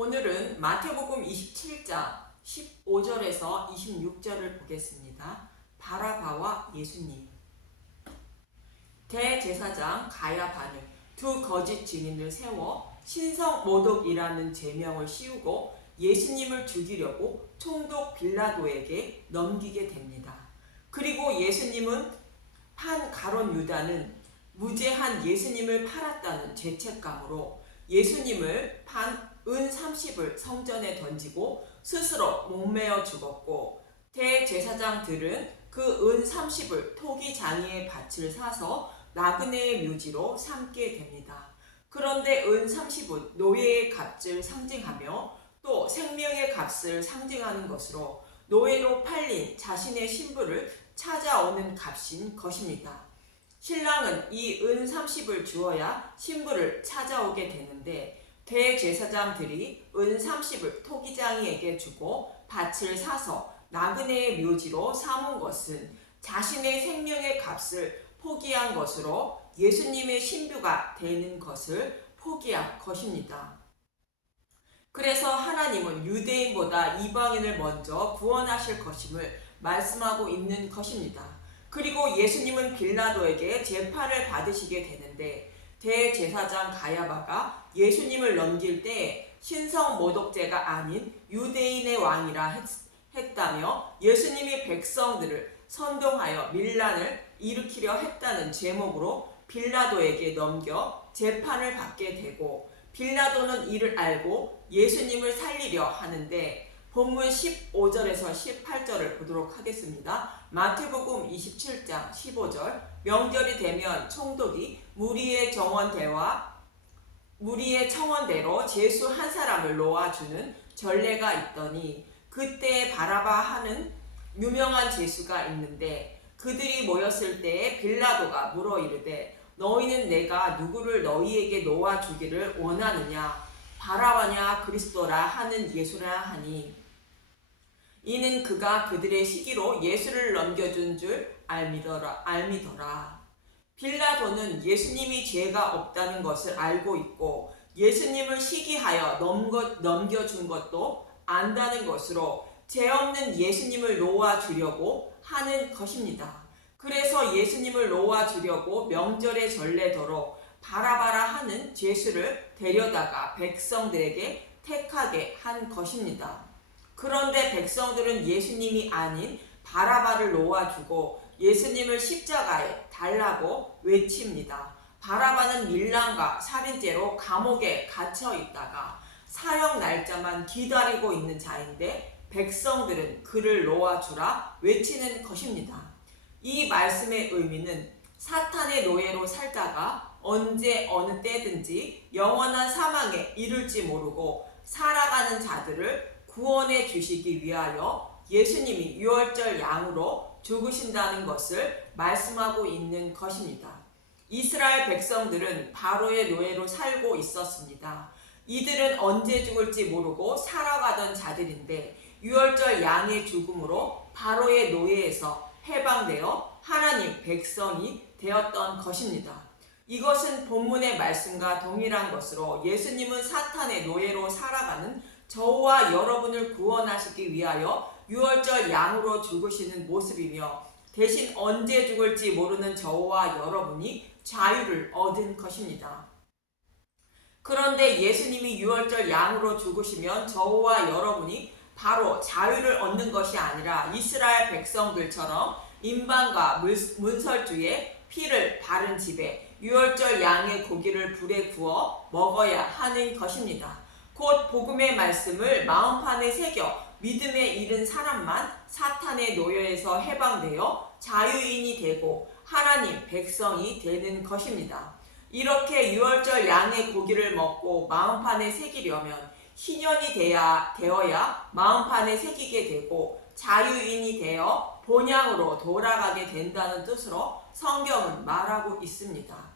오늘은 마태복음 27장 15절에서 26절을 보겠습니다. 바라바와 예수님. 대제사장 가야바는 두 거짓 증인을 세워 신성모독이라는 제명을 씌우고 예수님을 죽이려고 총독 빌라도에게 넘기게 됩니다. 그리고 예수님은 판 가룟 유다는 무죄한 예수님을 팔았다는 죄책감으로 예수님을 판 은 30을 성전에 던지고 스스로 목매어 죽었고, 대제사장들은 그 은 30을 토기장이의 밭을 사서 나그네의 묘지로 삼게 됩니다. 그런데 은 30은 노예의 값을 상징하며 또 생명의 값을 상징하는 것으로 노예로 팔린 자신의 신부를 찾아오는 값인 것입니다. 신랑은 이 은 30을 주어야 신부를 찾아오게 되는데, 대제사장들이 은 30을 토기장이에게 주고 밭을 사서 나그네의 묘지로 삼은 것은 자신의 생명의 값을 포기한 것으로 예수님의 신부가 되는 것을 포기한 것입니다. 그래서 하나님은 유대인보다 이방인을 먼저 구원하실 것임을 말씀하고 있는 것입니다. 그리고 예수님은 빌라도에게 재판을 받으시게 되는데, 대제사장 가야바가 예수님을 넘길 때 신성모독죄가 아닌 유대인의 왕이라 했다며 예수님이 백성들을 선동하여 밀란을 일으키려 했다는 제목으로 빌라도에게 넘겨 재판을 받게 되고, 빌라도는 이를 알고 예수님을 살리려 하는데, 본문 15절에서 18절을 보도록 하겠습니다. 마태복음 27장 15절. 명절이 되면 총독이 무리의 청원대로 제수 한 사람을 놓아주는 전례가 있더니, 그때 바라바 하는 유명한 제수가 있는데, 그들이 모였을 때에 빌라도가 물어 이르되, 너희는 내가 누구를 너희에게 놓아주기를 원하느냐, 바라바냐 그리스도라 하는 예수라 하니, 이는 그가 그들의 시기로 예수를 넘겨준 줄 알미더라. 빌라도는 예수님이 죄가 없다는 것을 알고 있고 예수님을 시기하여 넘겨준 것도 안다는 것으로 죄 없는 예수님을 놓아주려고 하는 것입니다. 그래서 예수님을 놓아주려고 명절의 전례대로 바라바라 하는 죄수를 데려다가 백성들에게 택하게 한 것입니다. 그런데 백성들은 예수님이 아닌 바라바를 놓아주고 예수님을 십자가에 달라고 외칩니다. 바라바는 밀란과 살인죄로 감옥에 갇혀 있다가 사형 날짜만 기다리고 있는 자인데, 백성들은 그를 놓아주라 외치는 것입니다. 이 말씀의 의미는 사탄의 노예로 살다가 언제 어느 때든지 영원한 사망에 이를지 모르고 살아가는 자들을 구원해 주시기 위하여 예수님이 유월절 양으로 죽으신다는 것을 말씀하고 있는 것입니다. 이스라엘 백성들은 바로의 노예로 살고 있었습니다. 이들은 언제 죽을지 모르고 살아가던 자들인데, 유월절 양의 죽음으로 바로의 노예에서 해방되어 하나님 백성이 되었던 것입니다. 이것은 본문의 말씀과 동일한 것으로 예수님은 사탄의 노예로 살아가는 저와 여러분을 구원하시기 위하여 유월절 양으로 죽으시는 모습이며, 대신 언제 죽을지 모르는 저와 여러분이 자유를 얻은 것입니다. 그런데 예수님이 유월절 양으로 죽으시면 저와 여러분이 바로 자유를 얻는 것이 아니라 이스라엘 백성들처럼 임반과 문설주에 피를 바른 집에 유월절 양의 고기를 불에 구워 먹어야 하는 것입니다. 곧 복음의 말씀을 마음판에 새겨 믿음에 이른 사람만 사탄의 노예에서 해방되어 자유인이 되고 하나님 백성이 되는 것입니다. 이렇게 유월절 양의 고기를 먹고 마음판에 새기려면 희년이 되어야 마음판에 새기게 되고 자유인이 되어 본향으로 돌아가게 된다는 뜻으로 성경은 말하고 있습니다.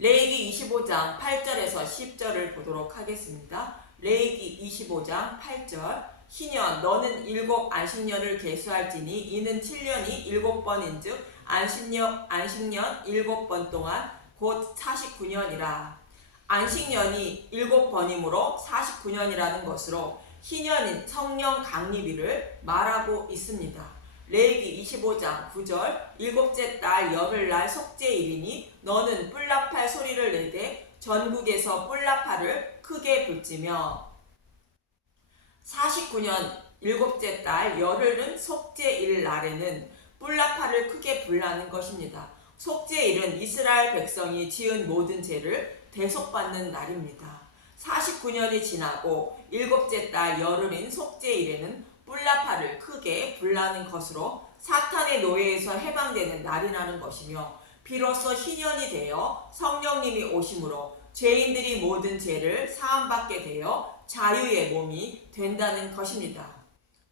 레위기 25장 8절에서 10절을 보도록 하겠습니다. 레위기 25장 8절. 희년 너는 7 안식년을 계수할지니 이는 7년이 7번인즉 안식년 7번 동안 곧 49년이라. 안식년이 7번이므로 49년이라는 것으로 희년인 성령 강림일을 말하고 있습니다. 레위기 25장 9절 일곱째 달 열흘날 속죄일이니 너는 뿔나팔 소리를 내되 전국에서 뿔나팔을 크게 불지며 49년 일곱째 달 열흘은 속죄일 날에는 뿔나팔을 크게 불라는 것입니다. 속죄일은 이스라엘 백성이 지은 모든 죄를 대속받는 날입니다. 49년이 지나고 일곱째 달 열흘인 속죄일에는 뿔나팔을 크게 불라는 것으로 사탄의 노예에서 해방되는 날이라는 것이며 비로소 희년이 되어 성령님이 오심으로 죄인들이 모든 죄를 사함받게 되어 자유의 몸이 된다는 것입니다.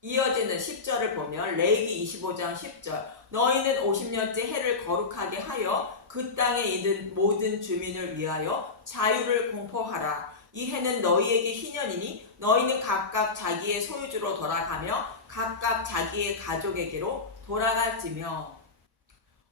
이어지는 10절을 보면 레위기 25장 10절 너희는 50년째 해를 거룩하게 하여 그 땅에 있는 모든 주민을 위하여 자유를 공포하라. 이 해는 너희에게 희년이니 너희는 각각 자기의 소유주로 돌아가며 각각 자기의 가족에게로 돌아갈지며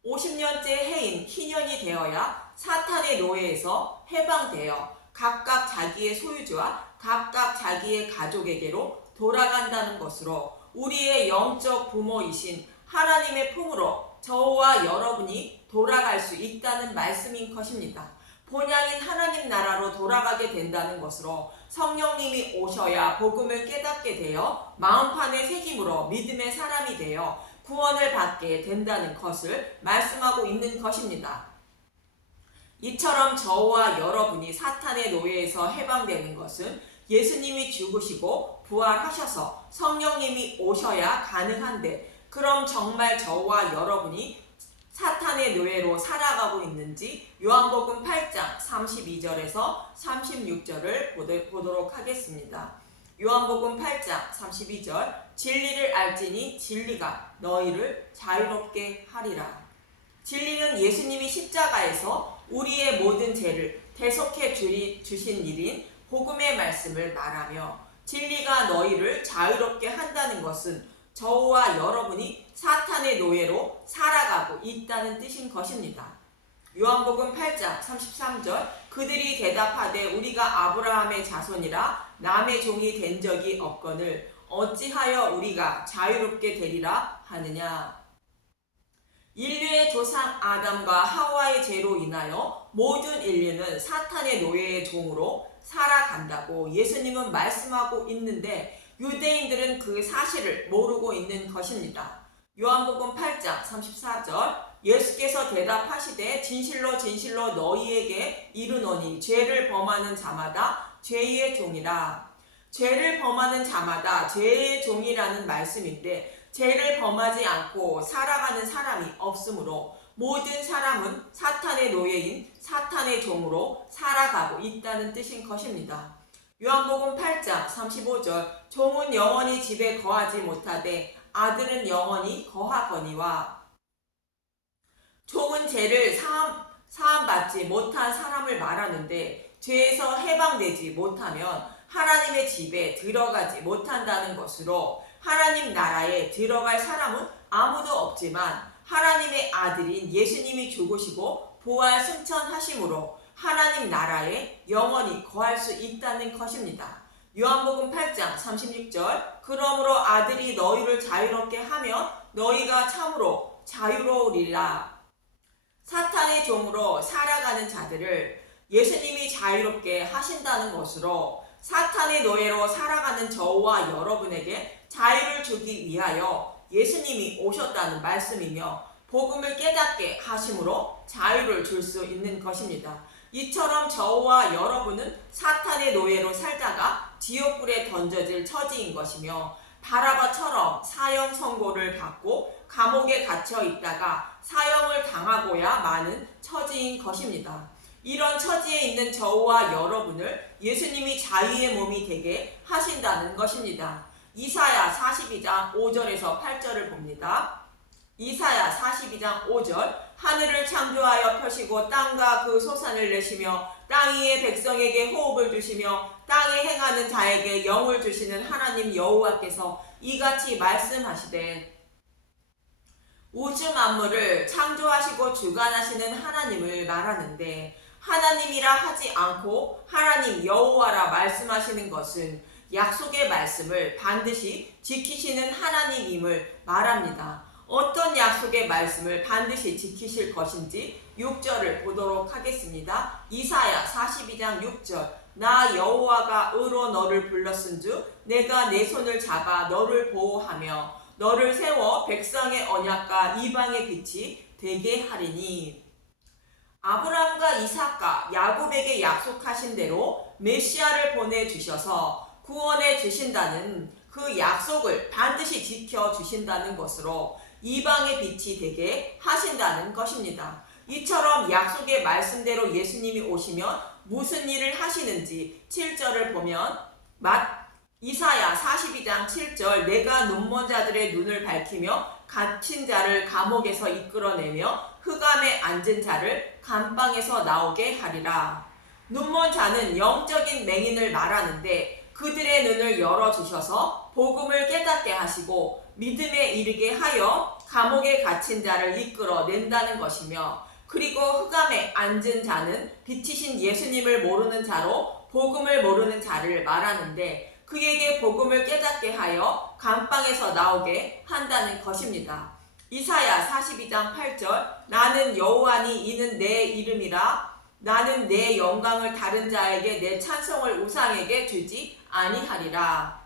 50년째 해인 희년이 되어야 사탄의 노예에서 해방되어 각각 자기의 소유주와 각각 자기의 가족에게로 돌아간다는 것으로 우리의 영적 부모이신 하나님의 품으로 저와 여러분이 돌아갈 수 있다는 말씀인 것입니다. 본향인 하나님 나라로 돌아가게 된다는 것으로 성령님이 오셔야 복음을 깨닫게 되어 마음판에 새김으로 믿음의 사람이 되어 구원을 받게 된다는 것을 말씀하고 있는 것입니다. 이처럼 저와 여러분이 사탄의 노예에서 해방되는 것은 예수님이 죽으시고 부활하셔서 성령님이 오셔야 가능한데 그럼 정말 저와 여러분이 사탄의 노예로 살아가고 있는지 요한복음 8장 32절에서 36절을 보도록 하겠습니다. 요한복음 8장 32절 진리를 알지니 진리가 너희를 자유롭게 하리라. 진리는 예수님이 십자가에서 우리의 모든 죄를 대속해 주신 일인 복음의 말씀을 말하며 진리가 너희를 자유롭게 한다는 것은 저와 여러분이 사탄의 노예로 살아가고 있다는 뜻인 것입니다. 요한복음 8장 33절 그들이 대답하되 우리가 아브라함의 자손이라 남의 종이 된 적이 없거늘 어찌하여 우리가 자유롭게 되리라 하느냐. 인류의 조상 아담과 하와의 죄로 인하여 모든 인류는 사탄의 노예의 종으로 살아간다고 예수님은 말씀하고 있는데 유대인들은 그 사실을 모르고 있는 것입니다. 요한복음 8장 34절 예수께서 대답하시되 진실로 진실로 너희에게 이르노니 죄를 범하는 자마다 죄의 종이라. 죄를 범하는 자마다 죄의 종이라는 말씀인데 죄를 범하지 않고 살아가는 사람이 없으므로 모든 사람은 사탄의 노예인 사탄의 종으로 살아가고 있다는 뜻인 것입니다. 요한복음 8장 35절 종은 영원히 집에 거하지 못하되 아들은 영원히 거하거니와. 종은 죄를 사함받지 못한 사람을 말하는데 죄에서 해방되지 못하면 하나님의 집에 들어가지 못한다는 것으로 하나님 나라에 들어갈 사람은 아무도 없지만 하나님의 아들인 예수님이 죽으시고 부활 승천하심으로 하나님 나라에 영원히 거할 수 있다는 것입니다. 요한복음 8장 36절 그러므로 아들이 너희를 자유롭게 하면 너희가 참으로 자유로우리라. 사탄의 종으로 살아가는 자들을 예수님이 자유롭게 하신다는 것으로 사탄의 노예로 살아가는 저와 여러분에게 자유를 주기 위하여 예수님이 오셨다는 말씀이며 복음을 깨닫게 하심으로 자유를 줄 수 있는 것입니다. 이처럼 저와 여러분은 사탄의 노예로 살다가 지옥불에 던져질 처지인 것이며 바라바처럼 사형 선고를 받고 감옥에 갇혀 있다가 사형을 당하고야 마는 처지인 것입니다. 이런 처지에 있는 저와 여러분을 예수님이 자유의 몸이 되게 하신다는 것입니다. 이사야 42장 5절에서 8절을 봅니다. 이사야 42장 5절 하늘을 창조하여 펴시고 땅과 그 소산을 내시며 땅 위의 백성에게 호흡을 주시며 땅에 행하는 자에게 영을 주시는 하나님 여호와께서 이같이 말씀하시되 우주 만물을 창조하시고 주관하시는 하나님을 말하는데 하나님이라 하지 않고 하나님 여호와라 말씀하시는 것은 약속의 말씀을 반드시 지키시는 하나님임을 말합니다. 어떤 약속의 말씀을 반드시 지키실 것인지 6절을 보도록 하겠습니다. 이사야 42장 6절 나 여호와가 의로 너를 불렀은즉 내가 내 손을 잡아 너를 보호하며 너를 세워 백성의 언약과 이방의 빛이 되게 하리니. 아브라함과 이삭과 야곱에게 약속하신 대로 메시아를 보내주셔서 구원해 주신다는 그 약속을 반드시 지켜주신다는 것으로 이방의 빛이 되게 하신다는 것입니다. 이처럼 약속의 말씀대로 예수님이 오시면 무슨 일을 하시는지 7절을 보면 이사야 42장 7절 내가 눈먼 자들의 눈을 밝히며 갇힌 자를 감옥에서 이끌어내며 흑암에 앉은 자를 감방에서 나오게 하리라. 눈먼 자는 영적인 맹인을 말하는데 그들의 눈을 열어주셔서 복음을 깨닫게 하시고 믿음에 이르게 하여 감옥에 갇힌 자를 이끌어낸다는 것이며 그리고 흑암에 앉은 자는 빛이신 예수님을 모르는 자로 복음을 모르는 자를 말하는데 그에게 복음을 깨닫게 하여 감방에서 나오게 한다는 것입니다. 이사야 42장 8절 나는 여호와니 이는 내 이름이라 나는 내 영광을 다른 자에게 내 찬송을 우상에게 주지 아니하리라.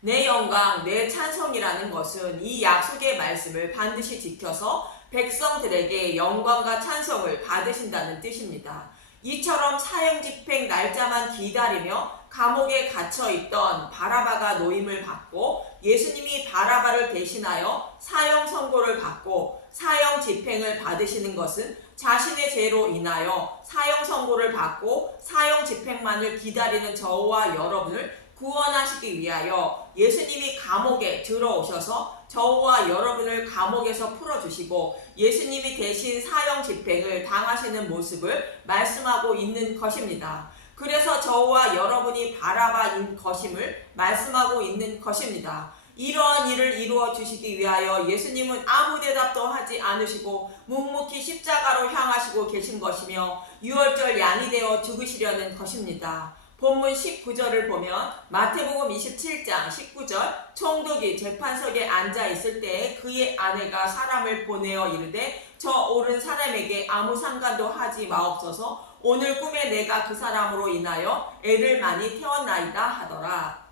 내 영광, 내 찬송이라는 것은 이 약속의 말씀을 반드시 지켜서 백성들에게 영광과 찬송을 받으신다는 뜻입니다. 이처럼 사형 집행 날짜만 기다리며 감옥에 갇혀있던 바라바가 노임을 받고 예수님이 바라바를 대신하여 사형 선고를 받고 사형 집행을 받으시는 것은 자신의 죄로 인하여 사형 선고를 받고 사형 집행만을 기다리는 저와 여러분을 구원하시기 위하여 예수님이 감옥에 들어오셔서 저와 여러분을 감옥에서 풀어주시고 예수님이 대신 사형 집행을 당하시는 모습을 말씀하고 있는 것입니다. 그래서 저와 여러분이 바라바인 것임을 말씀하고 있는 것입니다. 이러한 일을 이루어 주시기 위하여 예수님은 아무 대답도 하지 않으시고 묵묵히 십자가로 향하시고 계신 것이며 유월절 양이 되어 죽으시려는 것입니다. 본문 19절을 보면 마태복음 27장 19절 총독이 재판석에 앉아 있을 때에 그의 아내가 사람을 보내어 이르되 저 옳은 사람에게 아무 상관도 하지 마옵소서 오늘 꿈에 내가 그 사람으로 인하여 애를 많이 태웠나이다 하더라.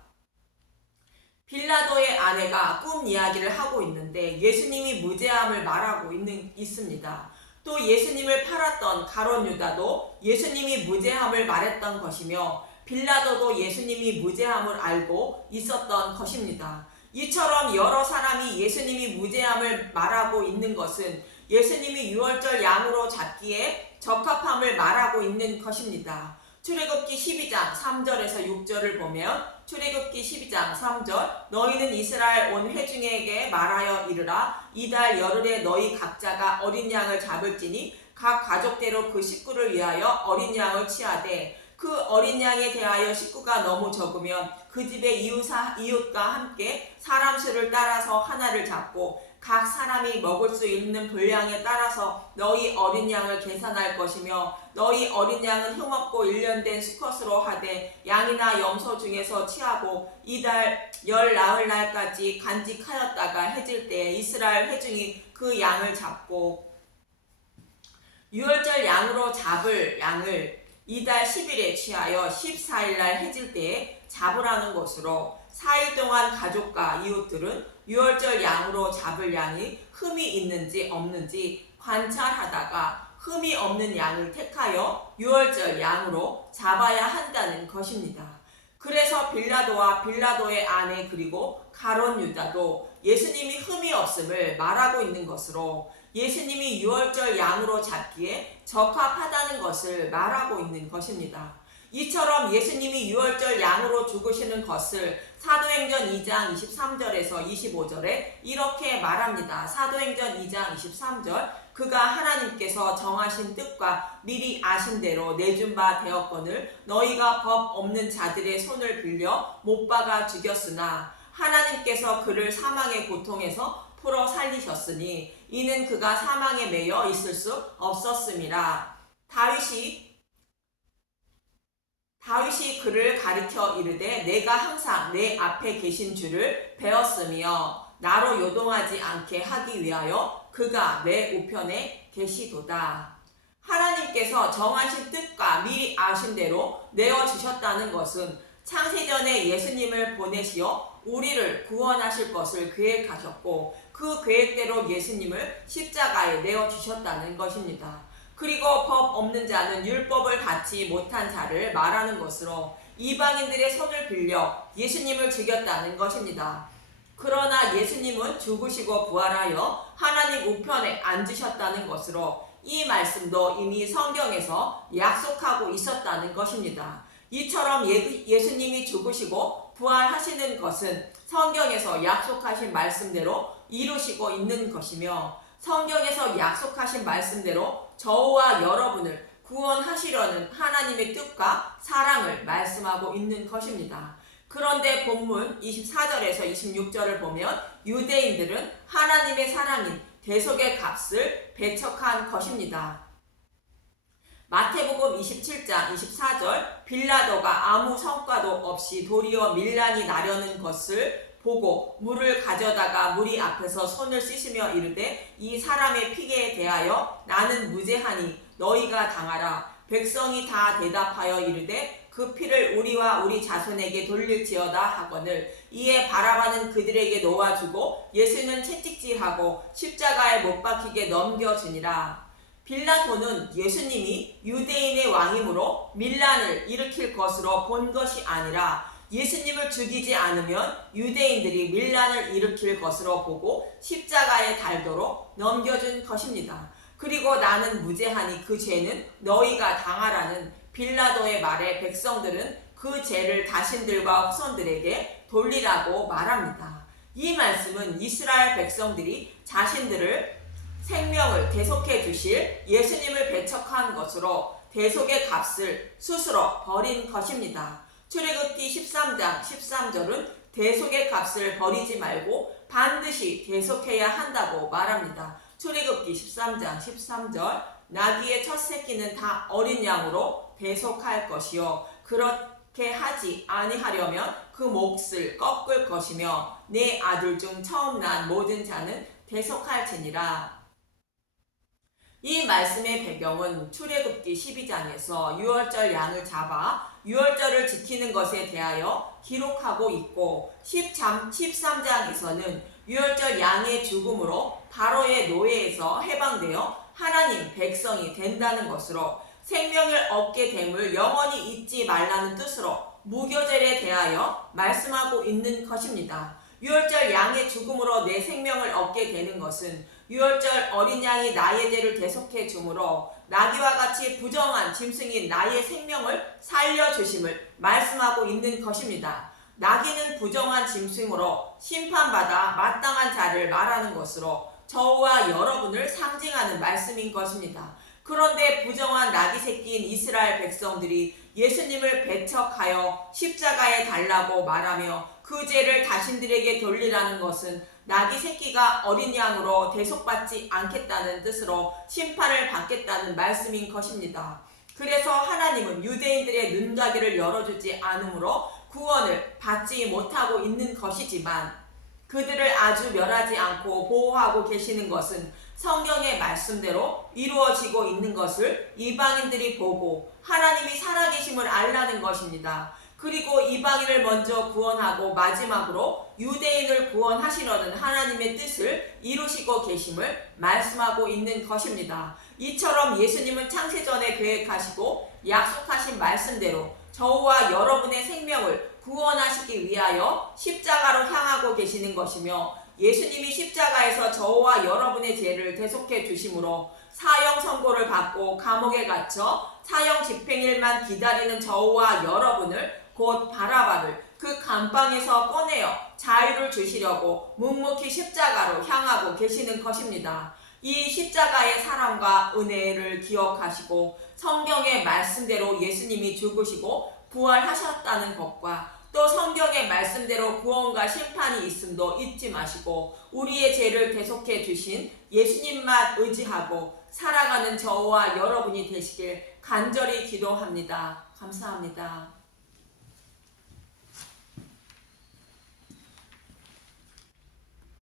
빌라도의 아내가 꿈 이야기를 하고 있는데 예수님이 무죄함을 말하고 있습니다. 또 예수님을 팔았던 가룟 유다도 예수님이 무죄함을 말했던 것이며 빌라도도 예수님이 무죄함을 알고 있었던 것입니다. 이처럼 여러 사람이 예수님이 무죄함을 말하고 있는 것은 예수님이 유월절 양으로 잡기에 적합함을 말하고 있는 것입니다. 출애굽기 12장 3절에서 6절을 보면 출애굽기 12장 3절 너희는 이스라엘 온 회중에게 말하여 이르라 이달 열흘에 너희 각자가 어린 양을 잡을지니 각 가족대로 그 식구를 위하여 어린 양을 취하되 그 어린 양에 대하여 식구가 너무 적으면 그 집의 이웃과 함께 사람 수를 따라서 하나를 잡고 각 사람이 먹을 수 있는 분량에 따라서 너희 어린 양을 계산할 것이며 너희 어린 양은 흉없고 일련된 수컷으로 하되 양이나 염소 중에서 취하고 이달 열 나흘 날까지 간직하였다가 해질 때에 이스라엘 회중이 그 양을 잡고 유월절 양으로 잡을 양을 이달 10일에 취하여 14일 날 해질 때에 잡으라는 것으로 4일 동안 가족과 이웃들은 유월절 양으로 잡을 양이 흠이 있는지 없는지 관찰하다가 흠이 없는 양을 택하여 유월절 양으로 잡아야 한다는 것입니다. 그래서 빌라도와 빌라도의 아내 그리고 가룟 유다도 예수님이 흠이 없음을 말하고 있는 것으로 예수님이 유월절 양으로 잡기에 적합하다는 것을 말하고 있는 것입니다. 이처럼 예수님이 유월절 양으로 죽으시는 것을 사도행전 2장 23절에서 25절에 이렇게 말합니다. 사도행전 2장 23절 그가 하나님께서 정하신 뜻과 미리 아신 대로 내준 바 되었거늘 너희가 법 없는 자들의 손을 빌려 못 박아 죽였으나 하나님께서 그를 사망의 고통에서 풀어 살리셨으니 이는 그가 사망에 매여 있을 수 없었음이라. 다윗이 그를 가리켜 이르되 내가 항상 내 앞에 계신 줄을 배웠으며 나로 요동하지 않게 하기 위하여 그가 내 우편에 계시도다. 하나님께서 정하신 뜻과 미리 아신 대로 내어주셨다는 것은 창세전에 예수님을 보내시어 우리를 구원하실 것을 계획하셨고 그 계획대로 예수님을 십자가에 내어주셨다는 것입니다. 그리고 법 없는 자는 율법을 받지 못한 자를 말하는 것으로 이방인들의 손을 빌려 예수님을 죽였다는 것입니다. 그러나 예수님은 죽으시고 부활하여 하나님 우편에 앉으셨다는 것으로 이 말씀도 이미 성경에서 약속하고 있었다는 것입니다. 이처럼 예수님이 죽으시고 부활하시는 것은 성경에서 약속하신 말씀대로 이루시고 있는 것이며 성경에서 약속하신 말씀대로 저와 여러분을 구원하시려는 하나님의 뜻과 사랑을 말씀하고 있는 것입니다. 그런데 본문 24절에서 26절을 보면 유대인들은 하나님의 사랑인 대속의 값을 배척한 것입니다. 마태복음 27장 24절 빌라도가 아무 성과도 없이 도리어 밀란이 나려는 것을 보고 물을 가져다가 무리 앞에서 손을 씻으며 이르되 이 사람의 피계에 대하여 나는 무죄하니 너희가 당하라. 백성이 다 대답하여 이르되 그 피를 우리와 우리 자손에게 돌릴지어다 하거늘 이에 바라바는 그들에게 놓아주고 예수는 채찍질하고 십자가에 못 박히게 넘겨주니라. 빌라도는 예수님이 유대인의 왕이므로 밀란을 일으킬 것으로 본 것이 아니라 예수님을 죽이지 않으면 유대인들이 밀란을 일으킬 것으로 보고 십자가에 달도록 넘겨준 것입니다. 그리고 나는 무죄하니 그 죄는 너희가 당하라는 빌라도의 말에 백성들은 그 죄를 자신들과 후손들에게 돌리라고 말합니다. 이 말씀은 이스라엘 백성들이 자신들을 생명을 대속해 주실 예수님을 배척한 것으로 대속의 값을 스스로 버린 것입니다. 출애굽기 13장 13절은 대속의 값을 버리지 말고 반드시 대속해야 한다고 말합니다. 출애굽기 13장 13절 나귀의 첫 새끼는 다 어린 양으로 대속할 것이요 그렇게 하지 아니하려면 그 몫을 꺾을 것이며 내 아들 중 처음 난 모든 자는 대속할지니라. 이 말씀의 배경은 출애굽기 12장에서 유월절 양을 잡아 유월절을 지키는 것에 대하여 기록하고 있고 13장에서는 유월절 양의 죽음으로 바로의 노예에서 해방되어 하나님 백성이 된다는 것으로 생명을 얻게 됨을 영원히 잊지 말라는 뜻으로 무교절에 대하여 말씀하고 있는 것입니다. 유월절 양의 죽음으로 내 생명을 얻게 되는 것은 유월절 어린 양이 나의 죄를 대속해 주므로 나귀와 같이 부정한 짐승인 나의 생명을 살려주심을 말씀하고 있는 것입니다. 나귀는 부정한 짐승으로 심판받아 마땅한 자를 말하는 것으로 저와 여러분을 상징하는 말씀인 것입니다. 그런데 부정한 나귀 새끼인 이스라엘 백성들이 예수님을 배척하여 십자가에 달라고 말하며 그 죄를 자신들에게 돌리라는 것은 나귀 새끼가 어린 양으로 대속받지 않겠다는 뜻으로 심판을 받겠다는 말씀인 것입니다. 그래서 하나님은 유대인들의 눈가기를 열어주지 않으므로 구원을 받지 못하고 있는 것이지만 그들을 아주 멸하지 않고 보호하고 계시는 것은 성경의 말씀대로 이루어지고 있는 것을 이방인들이 보고 하나님이 살아계심을 알라는 것입니다. 그리고 이방인을 먼저 구원하고 마지막으로 유대인을 구원하시려는 하나님의 뜻을 이루시고 계심을 말씀하고 있는 것입니다. 이처럼 예수님은 창세전에 계획하시고 약속하신 말씀대로 저와 여러분의 생명을 구원하시기 위하여 십자가로 향하고 계시는 것이며 예수님이 십자가에서 저와 여러분의 죄를 대속해 주심으로 사형 선고를 받고 감옥에 갇혀 사형 집행일만 기다리는 저와 여러분을 곧 바라바를 그 감방에서 꺼내어 자유를 주시려고 묵묵히 십자가로 향하고 계시는 것입니다. 이 십자가의 사랑과 은혜를 기억하시고 성경의 말씀대로 예수님이 죽으시고 부활하셨다는 것과 또 성경의 말씀대로 구원과 심판이 있음도 잊지 마시고 우리의 죄를 대속해 주신 예수님만 의지하고 의지하고 살아가는 저와 여러분이 되시길 간절히 기도합니다. 감사합니다.